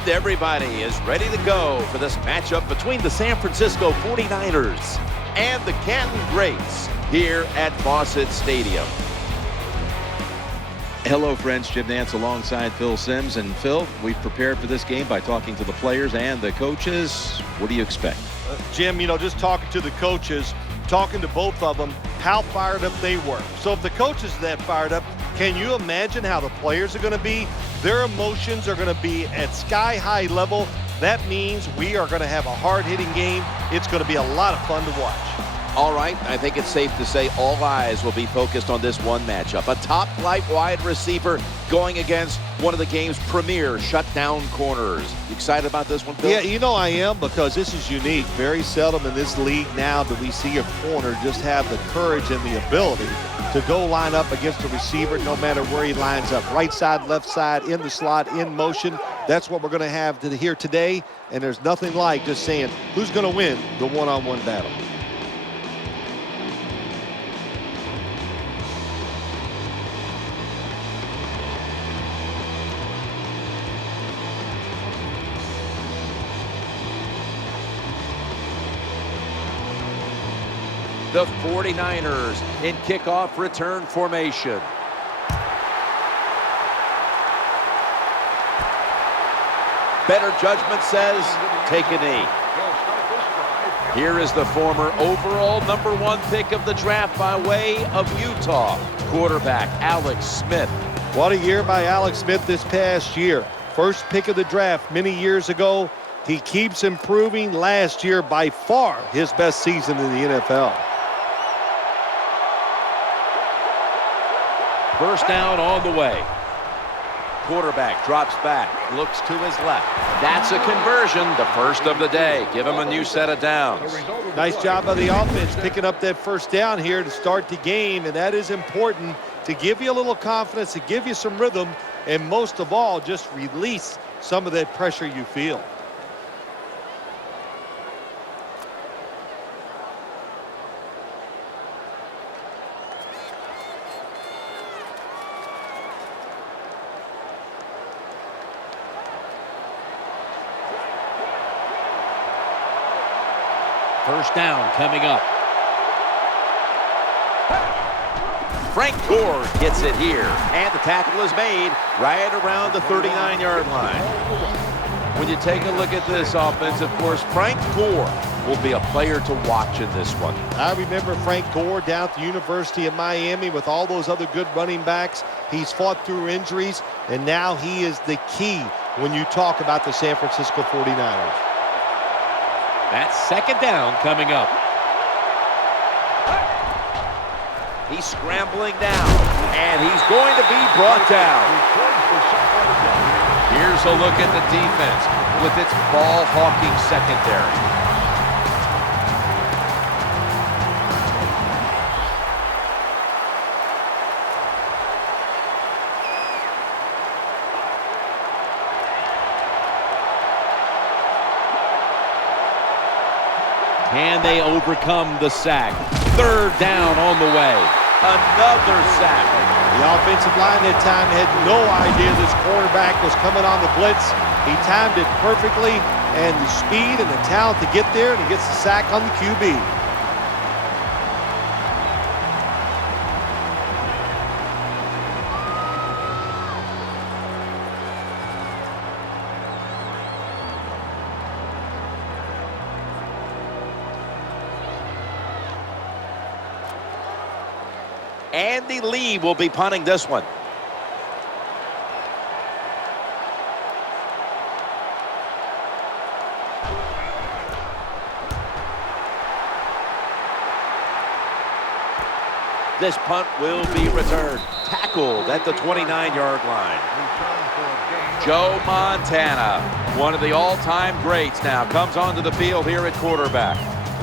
And everybody is ready to go for this matchup between the San Francisco 49ers and the Canton Greats here at Fawcett Stadium. Hello, friends. Jim Nance alongside Phil Simms. And Phil, we've prepared for this game by talking to the players and the coaches. What do you expect? Jim, just talking to the coaches, talking to both of them, how fired up they were. So if the coaches are that fired up, can you imagine how the players are going to be? Their emotions are going to be at sky-high level. That means we are going to have a hard-hitting game. It's going to be a lot of fun to watch. All right, I think it's safe to say all eyes will be focused on this one matchup. A top-flight wide receiver going against one of the game's premier shutdown corners. You excited about this one, Phil? Yeah, I am, because this is unique. Very seldom in this league now do we see a corner just have the courage and the ability to go line up against a receiver no matter where he lines up. Right side, left side, in the slot, in motion. That's what we're going to have here today, and there's nothing like just saying who's going to win the one-on-one battle. The 49ers in kickoff return formation. Better judgment says take a knee. Here is the former overall #1 pick of the draft by way of Utah, quarterback Alex Smith. What a year by Alex Smith this past year. First pick of the draft many years ago. He keeps improving. Last year, by far, his best season in the NFL. First down on the way. Quarterback drops back, looks to his left. That's a conversion, the first of the day. Give him a new set of downs. Nice job by the offense picking up that first down here to start the game, and that is important to give you a little confidence, to give you some rhythm, and most of all, just release some of that pressure you feel. First down coming up. Frank Gore gets it here, and the tackle is made right around the 39-yard line. When you take a look at this offense, of course, Frank Gore will be a player to watch in this one. I remember Frank Gore down at the University of Miami with all those other good running backs. He's fought through injuries, and now he is the key when you talk about the San Francisco 49ers. That's second down coming up. He's scrambling down, and he's going to be brought down. Here's a look at the defense with its ball-hawking secondary. Can they overcome the sack? Third down on the way. Another sack. The offensive line that time had no idea this quarterback was coming on the blitz. He timed it perfectly, and the speed and the talent to get there, and he gets the sack on the QB. Andy Lee will be punting this one. This punt will be returned. Tackled at the 29-yard line. Joe Montana, one of the all-time greats now, comes onto the field here at quarterback.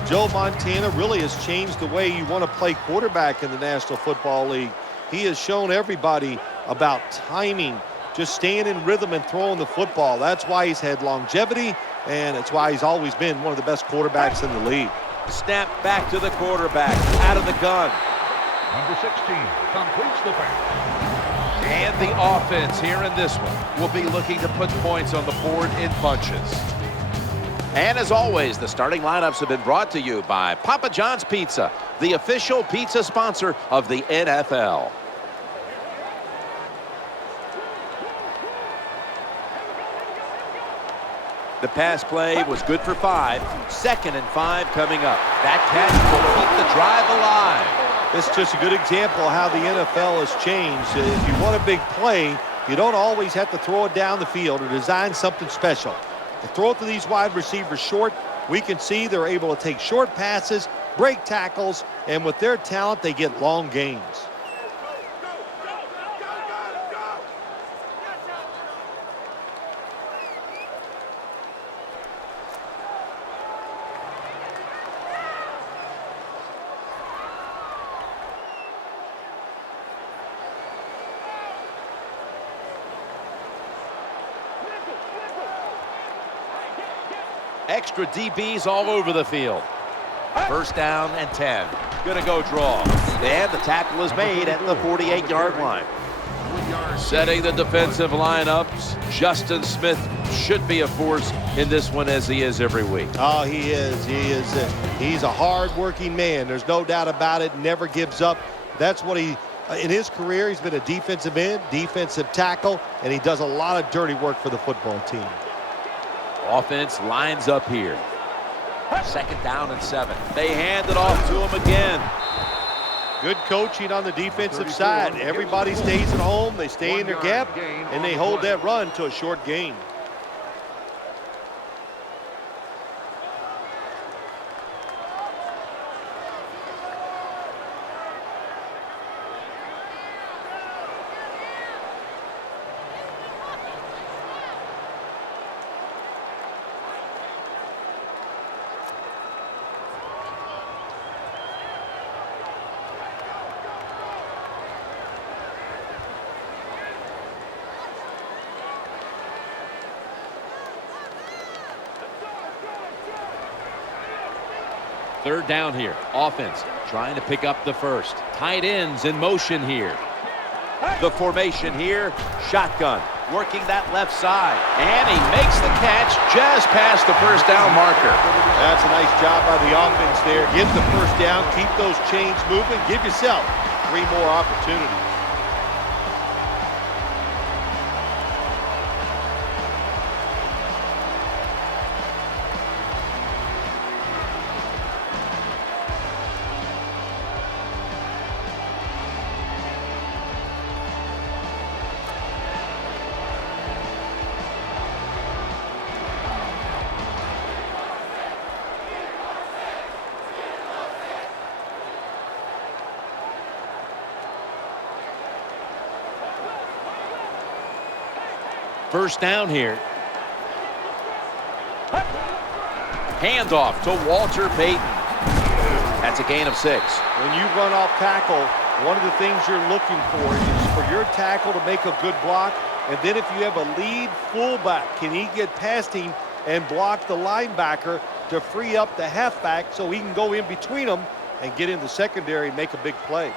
Joe Montana really has changed the way you want to play quarterback in the National Football League. He has shown everybody about timing, just staying in rhythm and throwing the football. That's why he's had longevity, and it's why he's always been one of the best quarterbacks in the league. Snap back to the quarterback, out of the gun. Number 16 completes the pass. And the offense here in this one will be looking to put points on the board in bunches. And as always, the starting lineups have been brought to you by Papa John's Pizza, the official pizza sponsor of the NFL. The pass play was good for 5. 2nd and 5 coming up. That catch will keep the drive alive. This is just a good example of how the NFL has changed. If you want a big play, you don't always have to throw it down the field or design something special. To throw it to these wide receivers short, we can see they're able to take short passes, break tackles, and with their talent, they get long gains. Extra DBs all over the field. 1st down and 10. Gonna go draw. And the tackle is made at the 48-yard line. Setting the defensive lineups. Justin Smith should be a force in this one as he is every week. Oh, he is. He's a hard-working man. There's no doubt about it. Never gives up. That's what in his career, he's been a defensive end, defensive tackle, and he does a lot of dirty work for the football team. Offense lines up here. 2nd down and 7. They hand it off to him again. Good coaching on the defensive side. Everybody stays at home. They stay in their gap, and they hold that run to a short gain. Third down here. Offense trying to pick up the 1st. Tight ends in motion here. The formation here. Shotgun working that left side. And he makes the catch just past the 1st down marker. That's a nice job by the offense there. Get the 1st down. Keep those chains moving. Give yourself 3 more opportunities. First down here. Handoff to Walter Payton. That's a gain of 6. When you run off tackle, one of the things you're looking for is for your tackle to make a good block. And then if you have a lead fullback, can he get past him and block the linebacker to free up the halfback so he can go in between them and get in the secondary and make a big play.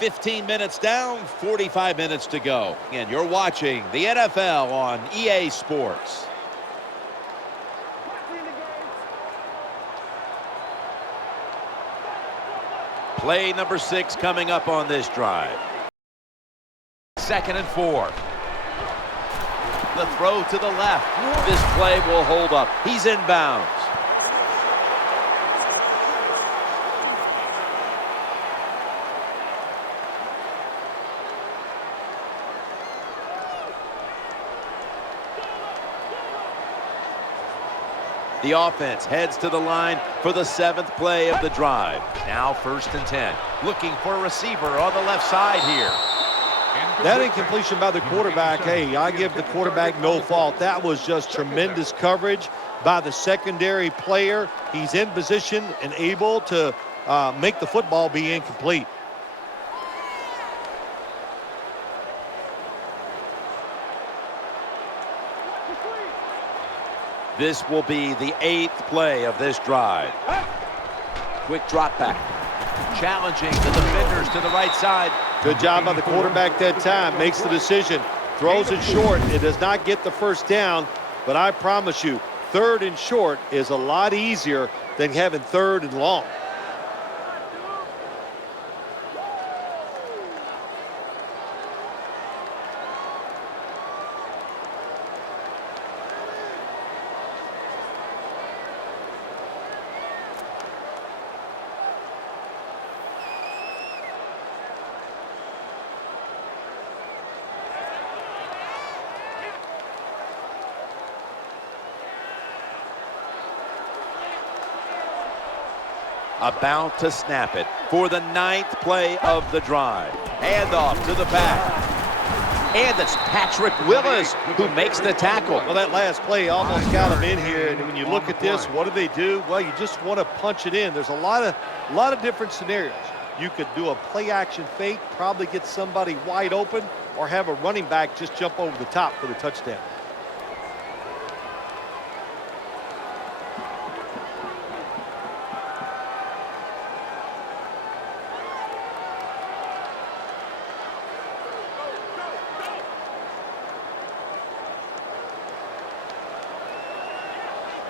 $15 minutes down, 45 minutes to go. And you're watching the NFL on EA Sports. Play number 6 coming up on this drive. 2nd and 4. The throw to the left. This play will hold up. He's inbounds. The offense heads to the line for the 7th play of the drive. Now 1st and 10. Looking for a receiver on the left side here. That incompletion by the quarterback, hey, I give the quarterback no fault. That was just tremendous coverage by the secondary player. He's in position and able to make the football be incomplete. This will be the 8th play of this drive. Quick drop back. Challenging the defenders to the right side. Good job by the quarterback that time. Makes the decision. Throws it short. It does not get the first down. But I promise you, 3rd and short is a lot easier than having 3rd and long. About to snap it for the 9th play of the drive. Handoff to the back. And it's Patrick Willis who makes the tackle. Well, that last play almost got him in here. And when you look at this, what do? Well, you just want to punch it in. There's a lot of different scenarios. You could do a play action fake, probably get somebody wide open, or have a running back just jump over the top for the touchdown.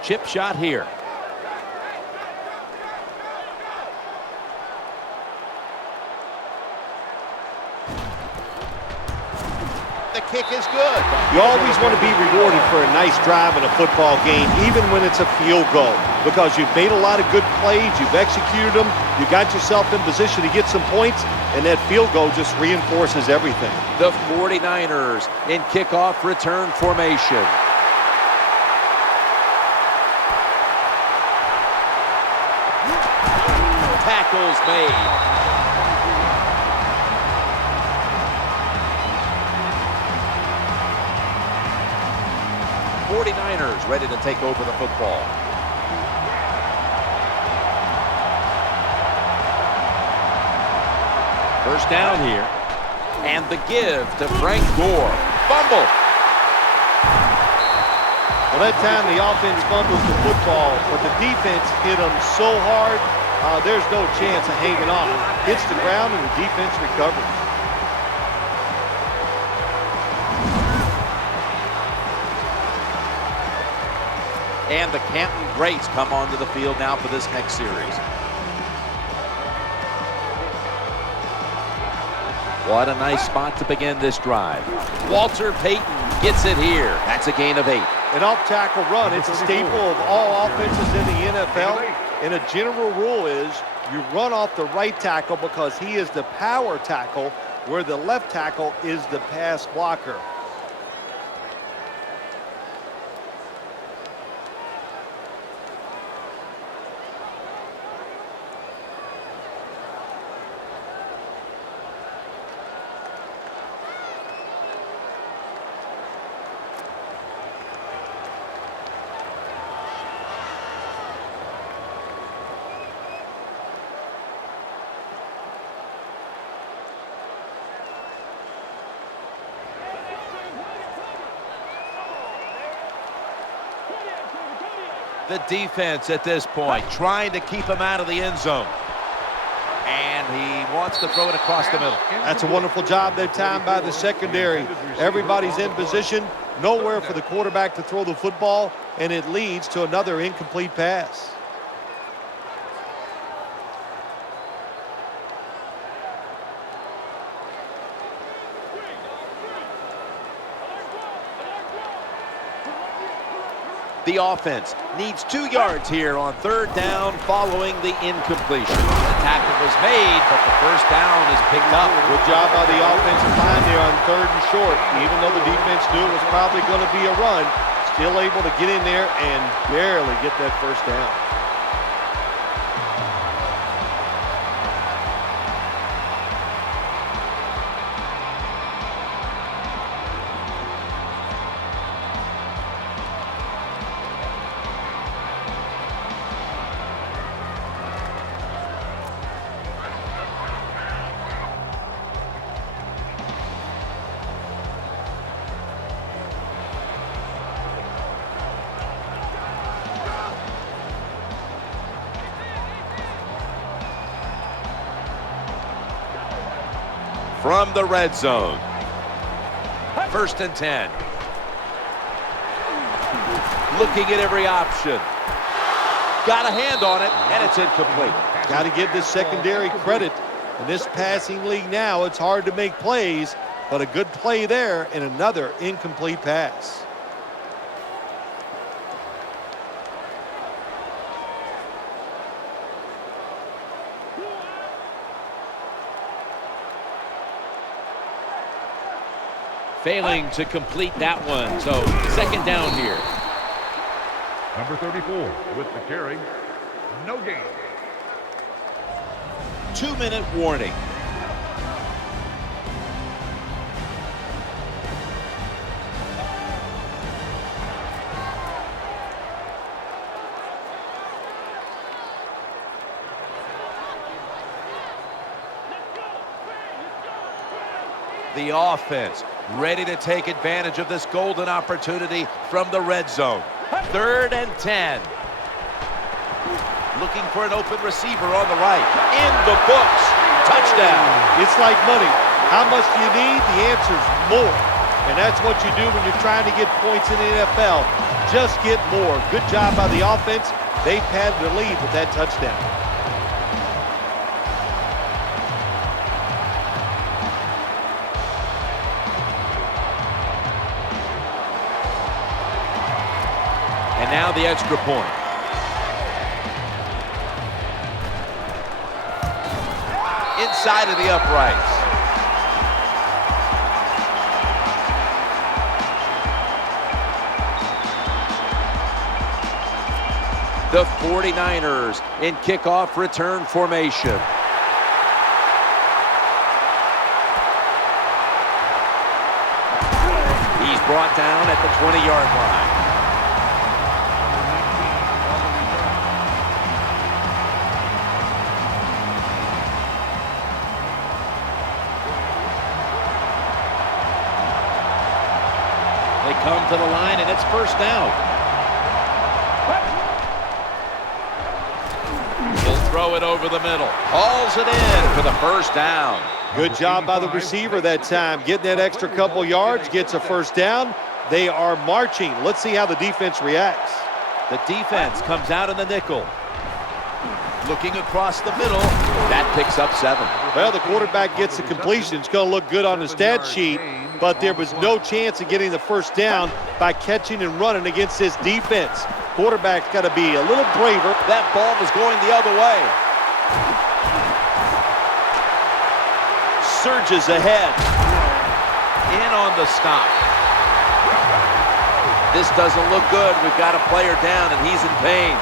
Chip shot here. The kick is good. You always want to be rewarded for a nice drive in a football game, even when it's a field goal, because you've made a lot of good plays, you've executed them, you got yourself in position to get some points, and that field goal just reinforces everything. The 49ers in kickoff return formation. Tackles made. '49ers ready to take over the football. First down here. And the give to Frank Gore. Fumble. Well, that time the offense fumbles the football, but the defense hit them so hard, there's no chance of hanging on. Hits the ground and the defense recovers. And the Canton Greats come onto the field now for this next series. What a nice spot to begin this drive. Walter Payton gets it here. That's a gain of 8. An off-tackle run, it's a staple of all offenses in the NFL. And a general rule is you run off the right tackle because he is the power tackle, where the left tackle is the pass blocker. The defense at this point trying to keep him out of the end zone. And he wants to throw it across the middle. That's a wonderful job that time by the secondary. Everybody's in position, nowhere for the quarterback to throw the football, and it leads to another incomplete pass. The offense needs 2 yards here on 3rd down following the incompletion. The tackle was made, but the first down is picked up. Good job by the offensive line there on 3rd and short. Even though the defense knew it was probably going to be a run, still able to get in there and barely get that first down. from the red zone. 1st and 10. Looking at every option. Got a hand on it, and it's incomplete. Got to give this secondary credit. In this passing league now, it's hard to make plays, but a good play there and another incomplete pass. Failing to complete that one, so 2nd down here. Number 34 with the carry. No gain. 2-minute warning. The offense ready to take advantage of this golden opportunity from the red zone. 3rd and 10. Looking for an open receiver on the right. In the books. Touchdown. It's like money. How much do you need? The answer's more. And that's what you do when you're trying to get points in the NFL. Just get more. Good job by the offense. They padded the lead with that touchdown. And now the extra point. Inside of the uprights. The 49ers in kickoff return formation. He's brought down at the 20-yard line. They come to the line, and it's 1st down. He'll throw it over the middle. Hauls it in for the 1st down. Good job by the receiver that time. Getting that extra couple yards, gets a 1st down. They are marching. Let's see how the defense reacts. The defense comes out in the nickel. Looking across the middle. That picks up 7. Well, the quarterback gets the completion. It's going to look good on the stat sheet, but there was no chance of getting the 1st down by catching and running against this defense. Quarterback's got to be a little braver. That ball was going the other way. Surges ahead. In on the stop. This doesn't look good. We've got a player down, and he's in pain.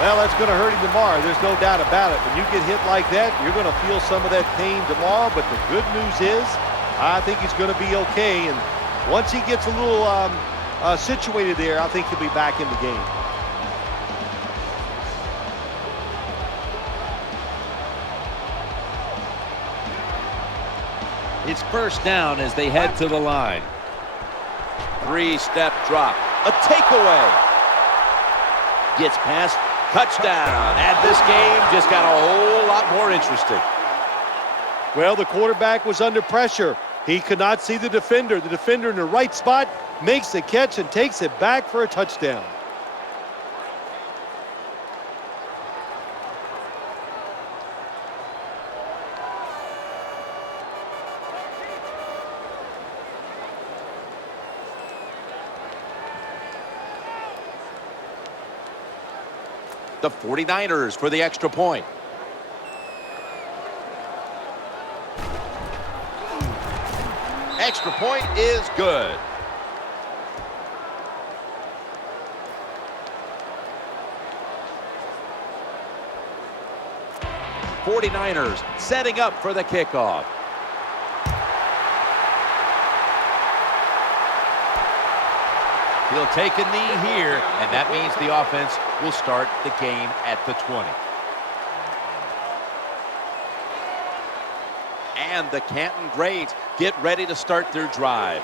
Well, that's going to hurt him tomorrow. There's no doubt about it. When you get hit like that, you're going to feel some of that pain tomorrow. But the good news is, I think he's going to be okay. And once he gets a little situated there, I think he'll be back in the game. It's 1st down as they head to the line. 3-step drop. A takeaway. Gets past. Touchdown. And this game just got a whole lot more interesting. Well, the quarterback was under pressure. He could not see the defender. The defender in the right spot makes the catch and takes it back for a touchdown. The 49ers for the extra point. Extra point is good. '49ers setting up for the kickoff. He'll take a knee here, and that means the offense will start the game at the 20. And the Canton Grades get ready to start their drive.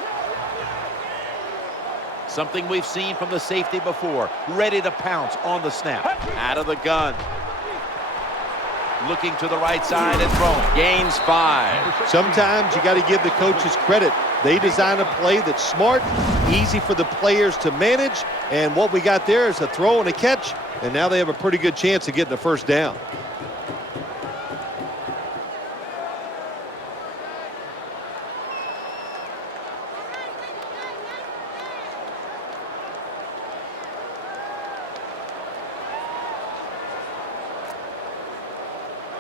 Something we've seen from the safety before, ready to pounce on the snap. Out of the gun. looking to the right side and throwing. Gains 5. Sometimes you got to give the coaches credit. They design a play that's smart, easy for the players to manage, and what we got there is a throw and a catch, and now they have a pretty good chance of getting the first down.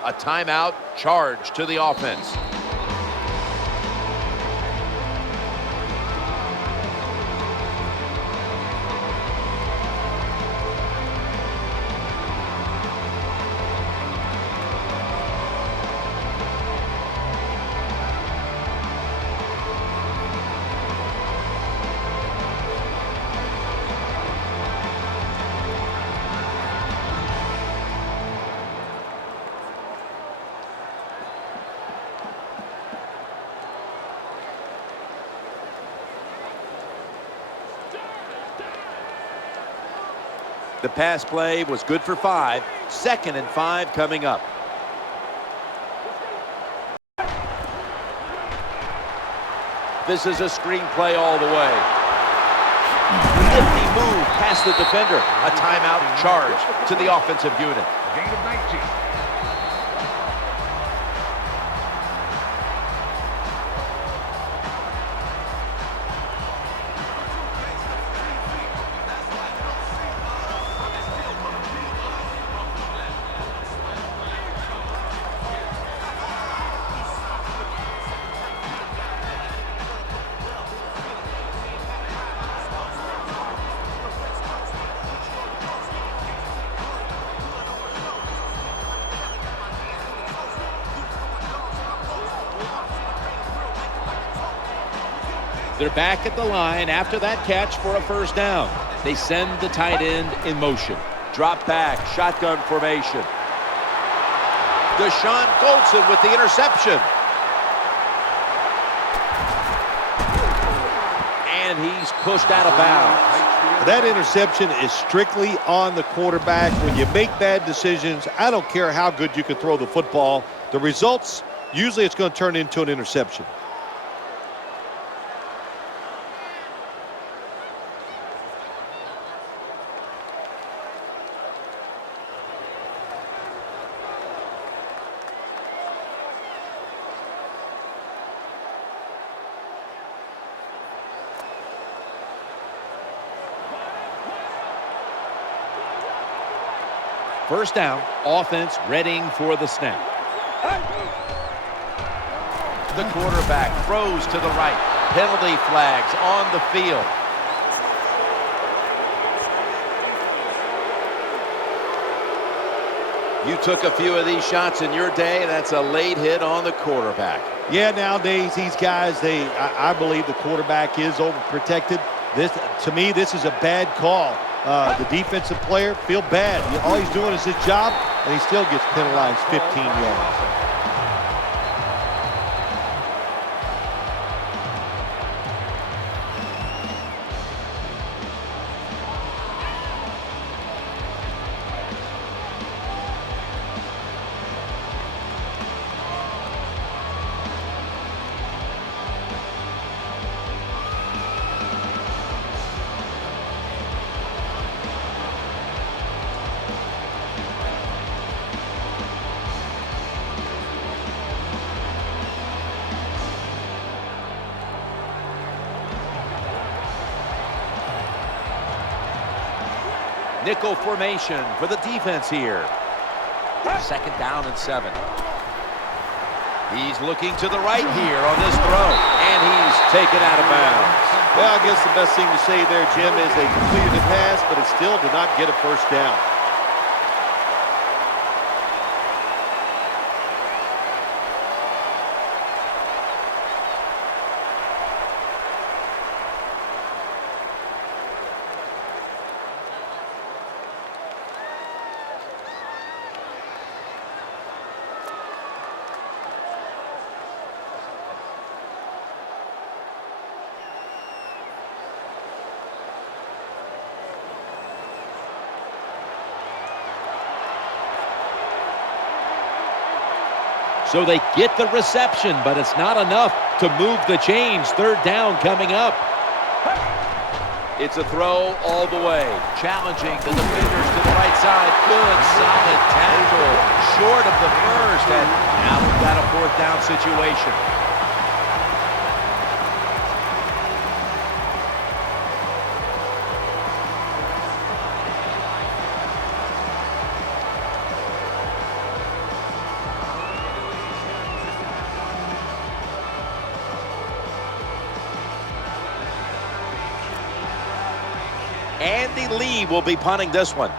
A timeout charge to the offense. The pass play was good for 5. 2nd and 5 coming up. This is a screen play all the way. Nifty move past the defender. A timeout charge to the offensive unit. Gain of 19. They're back at the line after that catch for a first down. They send the tight end in motion. Drop back, shotgun formation. Deshaun Goldson with the interception. And he's pushed out of bounds. That interception is strictly on the quarterback. When you make bad decisions, I don't care how good you can throw the football. The results, usually it's going to turn into an interception. First down, offense readying for the snap. The quarterback throws to the right. Penalty flags on the field. You took a few of these shots in your day. That's a late hit on the quarterback. Yeah, nowadays these guys, I believe the quarterback is overprotected. To me, this is a bad call. The defensive player feel bad. All he's doing is his job, and he still gets penalized 15 yards. Nickel formation for the defense here. 2nd down and 7. He's looking to the right here on this throw, and he's taken out of bounds. Well, I guess the best thing to say there, Jim, is they completed the pass, but it still did not get a first down. So they get the reception, but it's not enough to move the chains. Third down coming up. It's a throw all the way. Challenging the defenders to the right side. Good, solid tackle. Short of the first, and now we've got a fourth down situation. Andy Lee will be punting this one.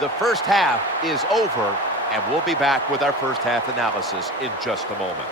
The first half is over, and we'll be back with our first half analysis in just a moment.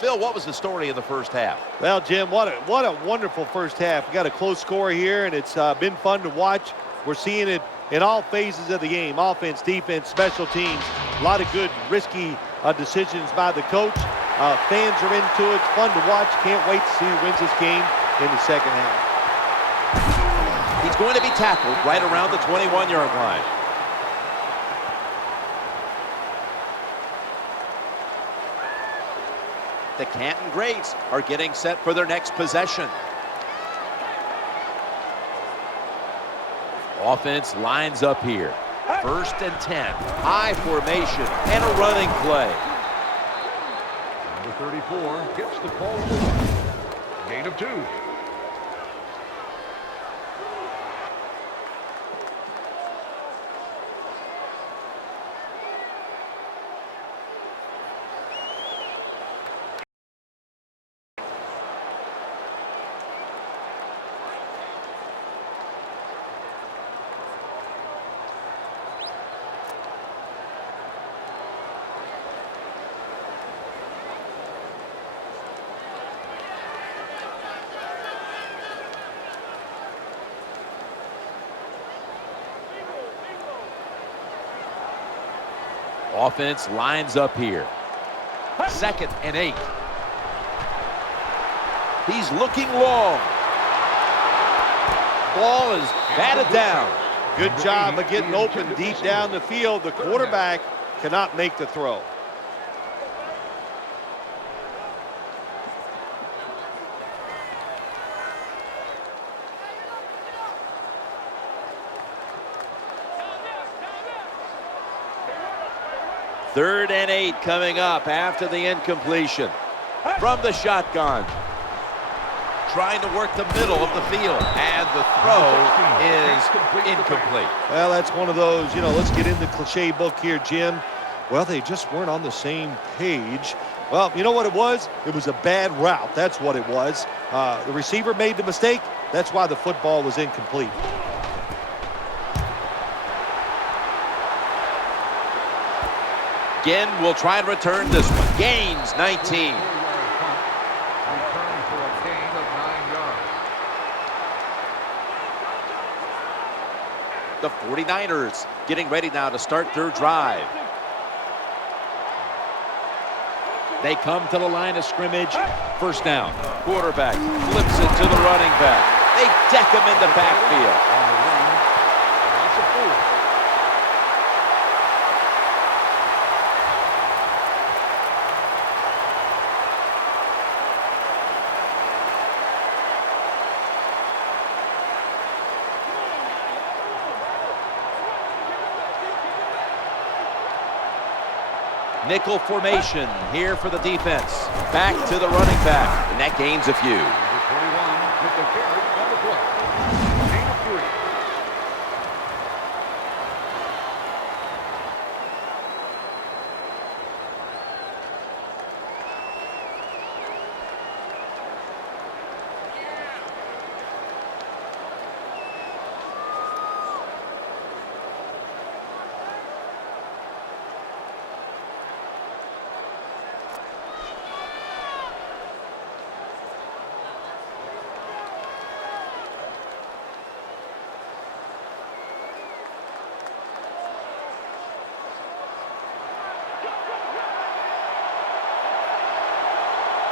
Phil, what was the story in the first half? Well, Jim, what a wonderful first half. We got a close score here, and it's been fun to watch. We're seeing it in all phases of the game: offense, defense, special teams. A lot of good, risky decisions by the coach. Fans are into it. It's fun to watch. Can't wait to see who wins this game in the second half. He's going to be tackled right around the 21-yard line. The Canton Greats are getting set for their next possession. Offense lines up here. 1st and 10. High formation and a running play. Number 34 gets the ball. Gain of 2. Offense lines up here. 2nd and 8. He's looking long. Ball is batted down. Good job of getting open deep down the field. The quarterback cannot make the throw. Third and 8 coming up after the incompletion. From the shotgun. Trying to work the middle of the field. And the throw is incomplete. Well, that's one of those, let's get into cliche book here, Jim. Well, they just weren't on the same page. Well, you know what it was? It was a bad route. That's what it was. The receiver made the mistake. That's why the football was incomplete. Again, we'll try and return this one. Gains 19. Return for a gain of 9 yards. The 49ers getting ready now to start their drive. They come to the line of scrimmage. First down. Quarterback flips it to the running back. They deck him in the backfield. Nickel formation here for the defense. Back to the running back, and that gains a few. Number 21 with the carry on the play. Gain of 3.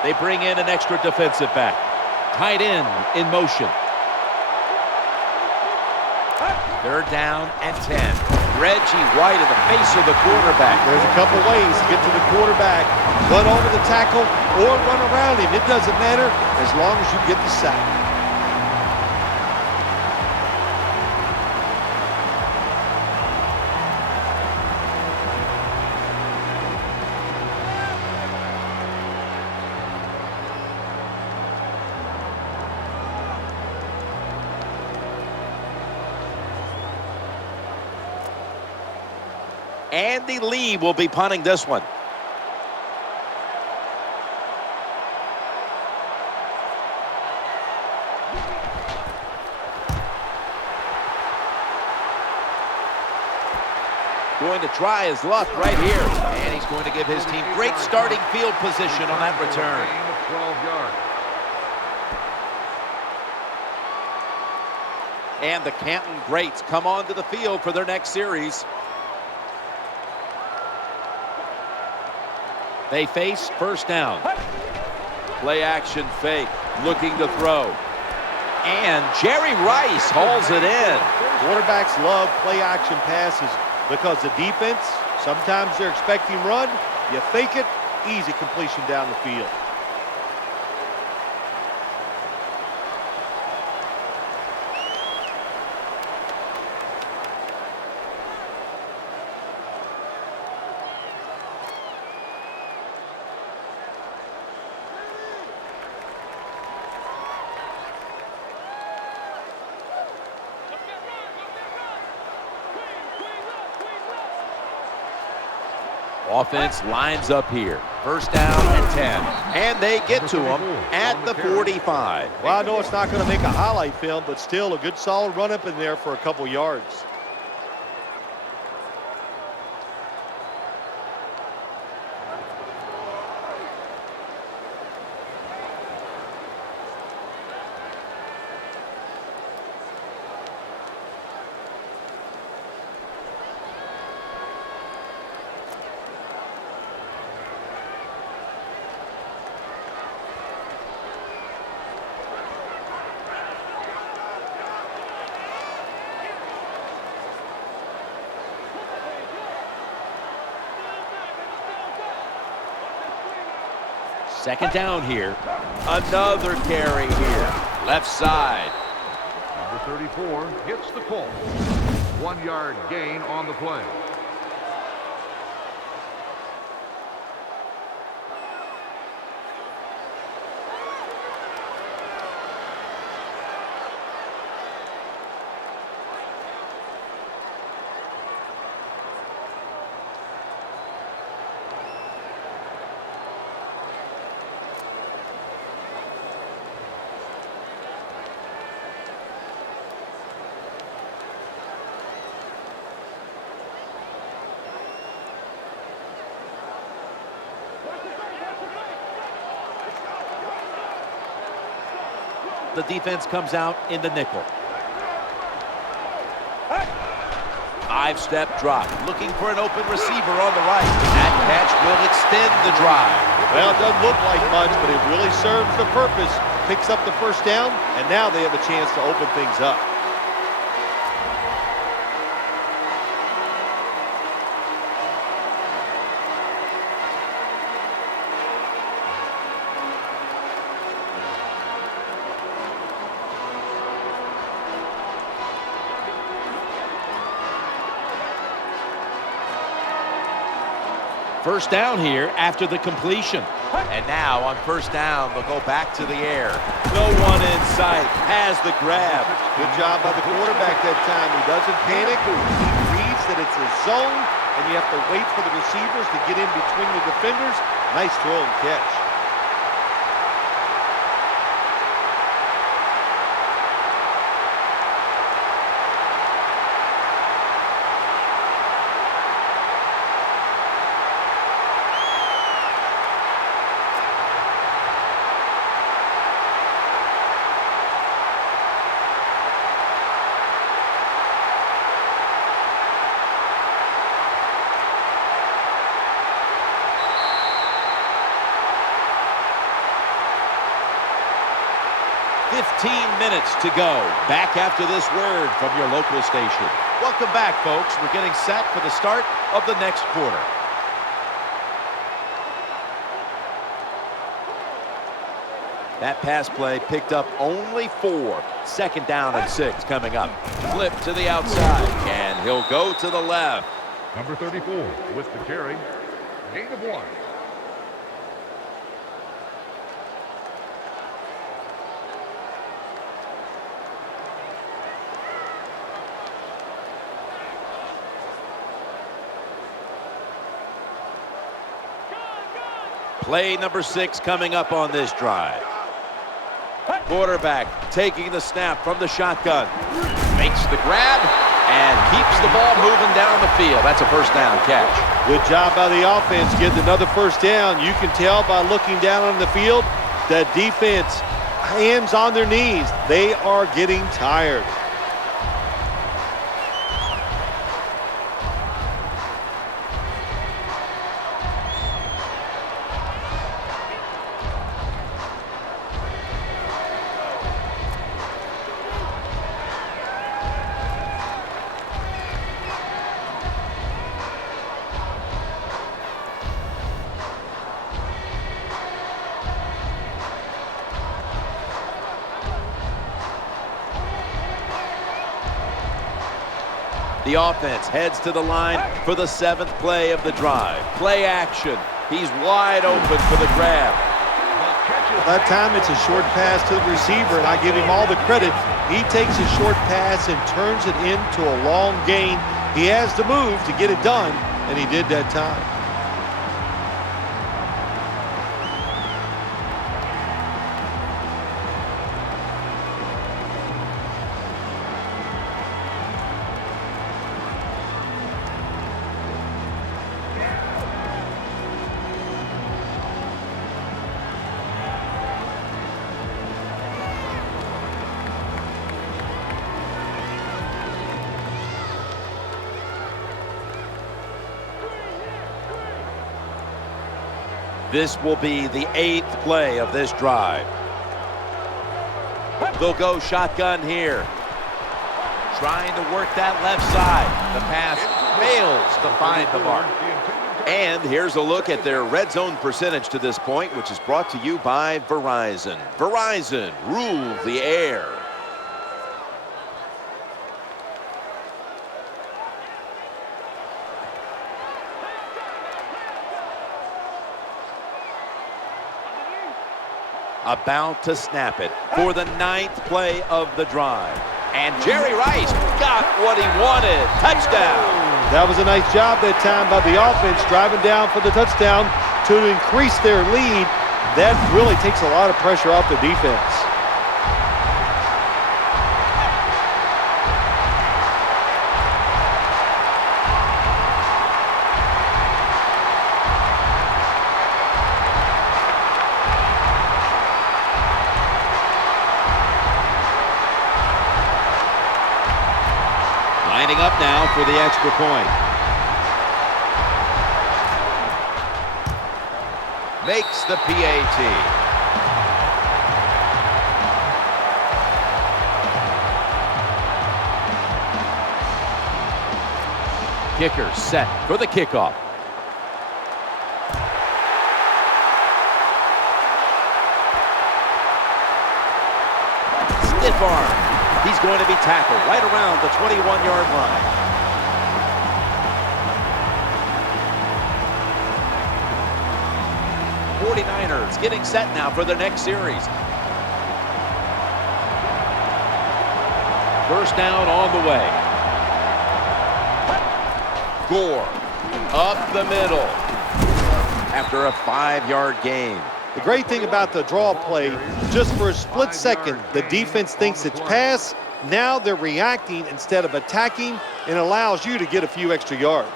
They bring in an extra defensive back. Tight end in motion. 3rd down and 10. Reggie White in the face of the quarterback. There's a couple ways to get to the quarterback. Run over the tackle or run around him. It doesn't matter as long as you get the sack. Andy Lee will be punting this one. Going to try his luck right here. And he's going to give his team great starting field position on that return. Gain of 12 yards. And the Canton greats come onto the field for their next series. They face 1st down. Play action fake, looking to throw. And Jerry Rice hauls it in. Quarterbacks love play action passes because the defense, sometimes they're expecting run. You fake it, easy completion down the field. Offense lines up here. 1st down and 10. And they get to him at the 45. Well, I know it's not going to make a highlight film, but still a good solid run up in there for a couple yards. Second down here. Another carry here. Left side. Number 34 hits the Colt. 1-yard gain on the play. The defense comes out in the nickel. 5-step drop, looking for an open receiver on the right. That catch will extend the drive. Well, it doesn't look like much, but it really serves the purpose. Picks up the 1st down, and now they have a chance to open things up. First down here after the completion. And now on first down, they'll go back to the air. No one in sight. Has the grab. Good job by the quarterback that time. He doesn't panic. He reads that it's a zone, and you have to wait for the receivers to get in between the defenders. Nice throw and catch. Minutes to go. Back after this word from your local station. Welcome back, folks. We're getting set for the start of the next quarter. That pass play picked up only 4. Second down and 6 coming up. Flip to the outside, and he'll go to the left. Number 34 with the carry. Gain of 1. Play number 6 coming up on this drive. Quarterback taking the snap from the shotgun. Makes the grab and keeps the ball moving down the field. That's a first down catch. Good job by the offense getting another first down. You can tell by looking down on the field that defense, hands on their knees. They are getting tired. The offense heads to the line for the 7th play of the drive. Play action. He's wide open for the grab. That time it's a short pass to the receiver, and I give him all the credit. He takes a short pass and turns it into a long gain. He has the move to get it done, and he did that time. This will be the 8th play of this drive. They'll go shotgun here. Trying to work that left side. The pass fails to find the mark. And here's a look at their red zone percentage to this point, which is brought to you by Verizon. Verizon, rule the air. About to snap it for the 9th play of the drive. And Jerry Rice got what he wanted. Touchdown. That was a nice job that time by the offense, driving down for the touchdown to increase their lead. That really takes a lot of pressure off the defense. Lining up now for the extra point. Makes the PAT. Kicker set for the kickoff. Stiff arm. He's going to be tackled right around the 21-yard line. 49ers getting set now for their next series. First down on the way. Gore up the middle after a 5-yard gain. The great thing about the draw play, just for a split second, the defense thinks it's pass. Now they're reacting instead of attacking, and allows you to get a few extra yards.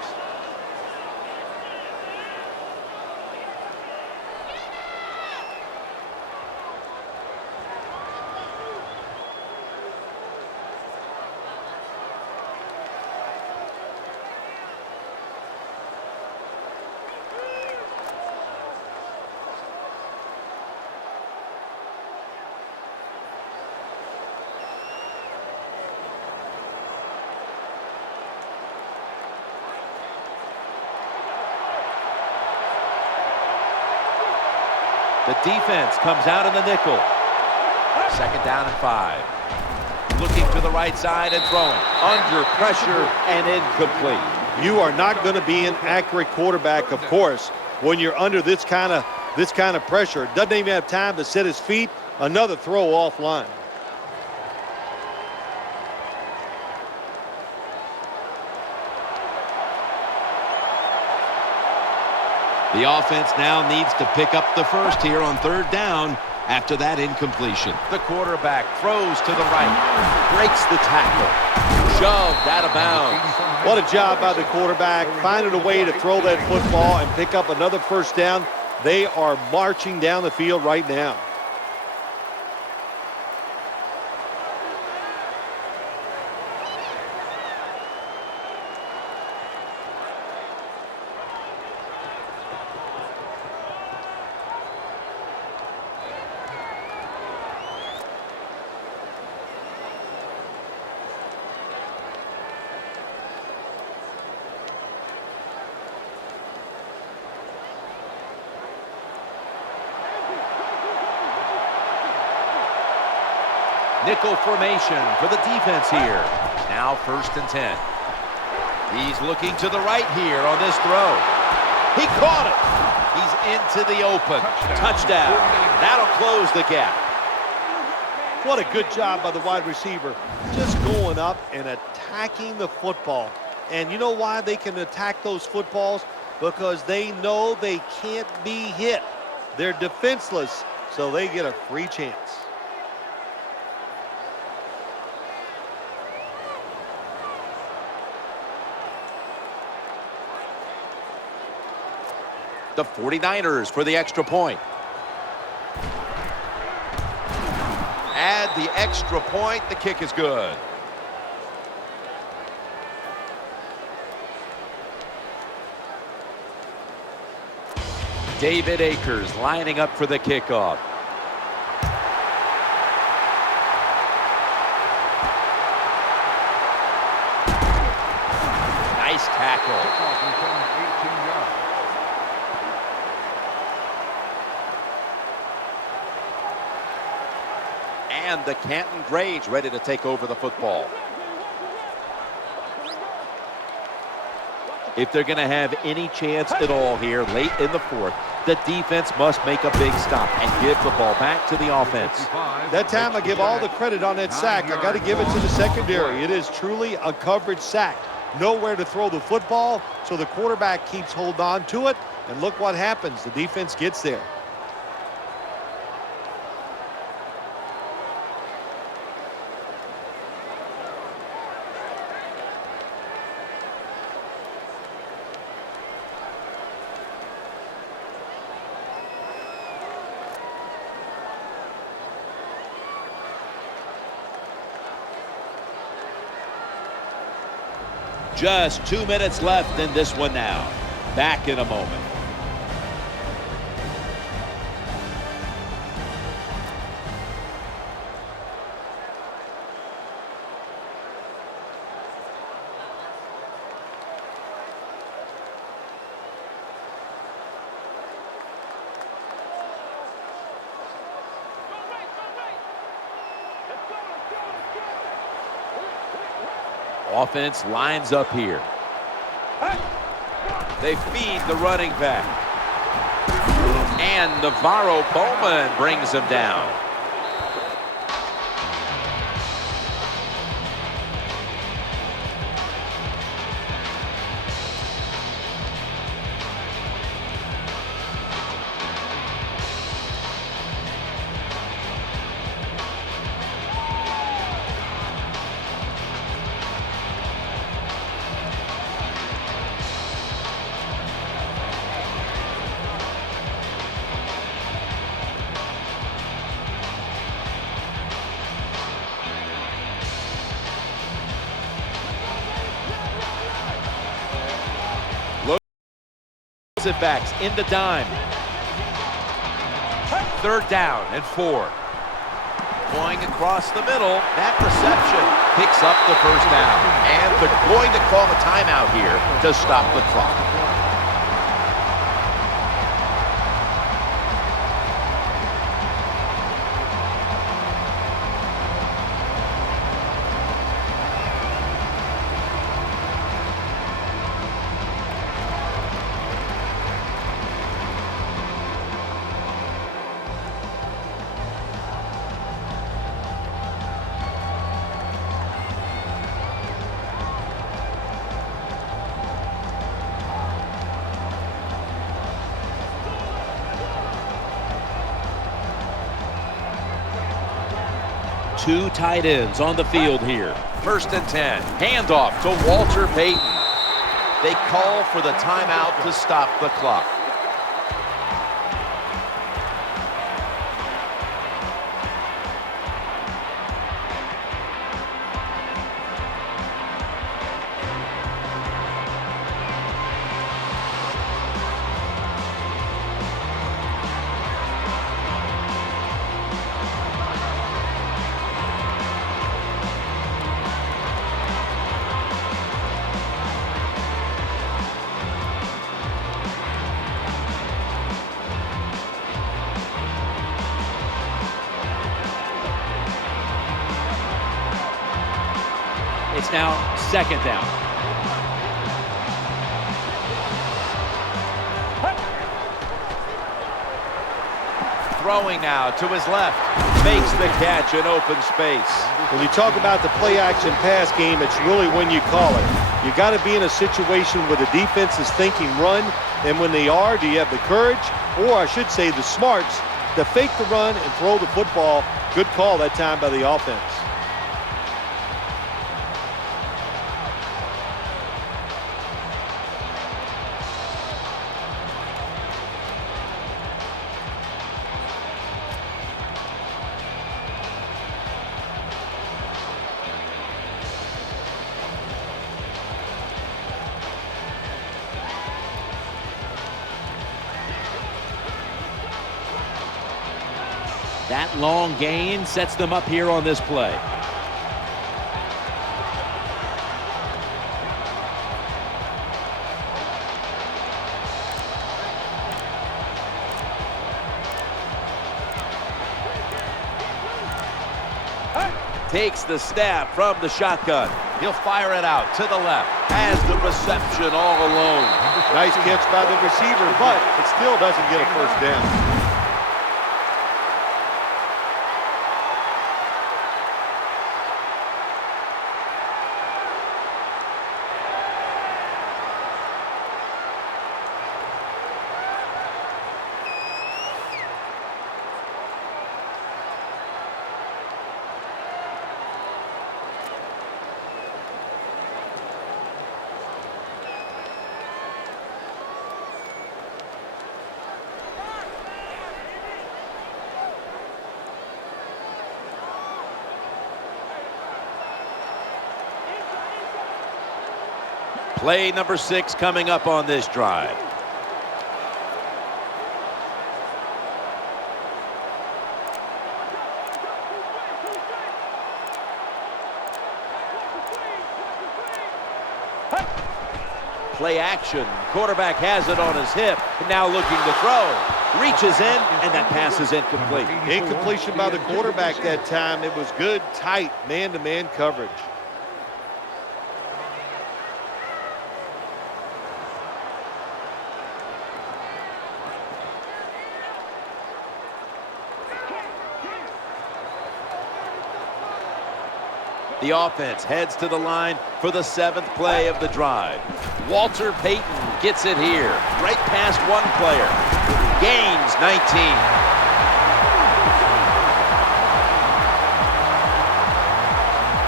The defense comes out in the nickel. Second down and 5. Looking to the right side and throwing. Under pressure and incomplete. You are not going to be an accurate quarterback, of course, when you're under this kind of pressure. Doesn't even have time to set his feet. Another throw offline. The offense now needs to pick up the first here on third down after that incompletion. The quarterback throws to the right. Breaks the tackle. Shoved out of bounds. What a job by the quarterback, finding a way to throw that football and pick up another first down. They are marching down the field right now. Nickel formation for the defense here. Now 1st and 10. He's looking to the right here on this throw. He caught it. He's into the open. Touchdown. That'll close the gap. What a good job by the wide receiver. Just going up and attacking the football. And you know why they can attack those footballs? Because they know they can't be hit. They're defenseless, so they get a free chance. The 49ers for the extra point. Add the extra point. The kick is good. David Akers lining up for the kickoff. Nice tackle. And the Canton Grades ready to take over the football. If they're going to have any chance at all here late in the 4th, the defense must make a big stop and give the ball back to the offense. That time I give all the credit on that sack. I got to give it to the secondary. It is truly a coverage sack. Nowhere to throw the football, so the quarterback keeps holding on to it. And look what happens. The defense gets there. Just 2 minutes left in this one now. Back in a moment. Offense lines up here. They feed the running back. And And Navarro Bowman brings him down. It backs in the dime. 3rd down and 4. Going across the middle. That reception picks up the 1st down. And they're going to call a timeout here to stop the clock. Two tight ends on the field here. 1st and 10. Handoff to Walter Payton. They call for the timeout to stop the clock. It's now 2nd down. Throwing now to his left. Makes the catch in open space. When you talk about the play-action pass game, it's really when you call it. You got to be in a situation where the defense is thinking run, and when they are, do you have the courage, or I should say the smarts, to fake the run and throw the football? Good call that time by the offense. That long gain sets them up here on this play. Takes the snap from the shotgun. He'll fire it out to the left. Has the reception all alone. Nice catch by the receiver, but it still doesn't get a 1st down. Play number 6 coming up on this drive. Play action. Quarterback has it on his hip. Now looking to throw. Reaches in, and that pass is incomplete. Incompletion by the quarterback that time. It was good, tight, man-to-man coverage. The offense heads to the line for the 7th play of the drive. Walter Payton gets it here, right past one player. Gains 19.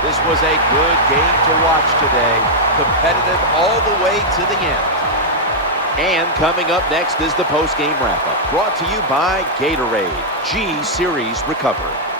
This was a good game to watch today. Competitive all the way to the end. And coming up next is the post-game wrap-up, brought to you by Gatorade G Series Recovery.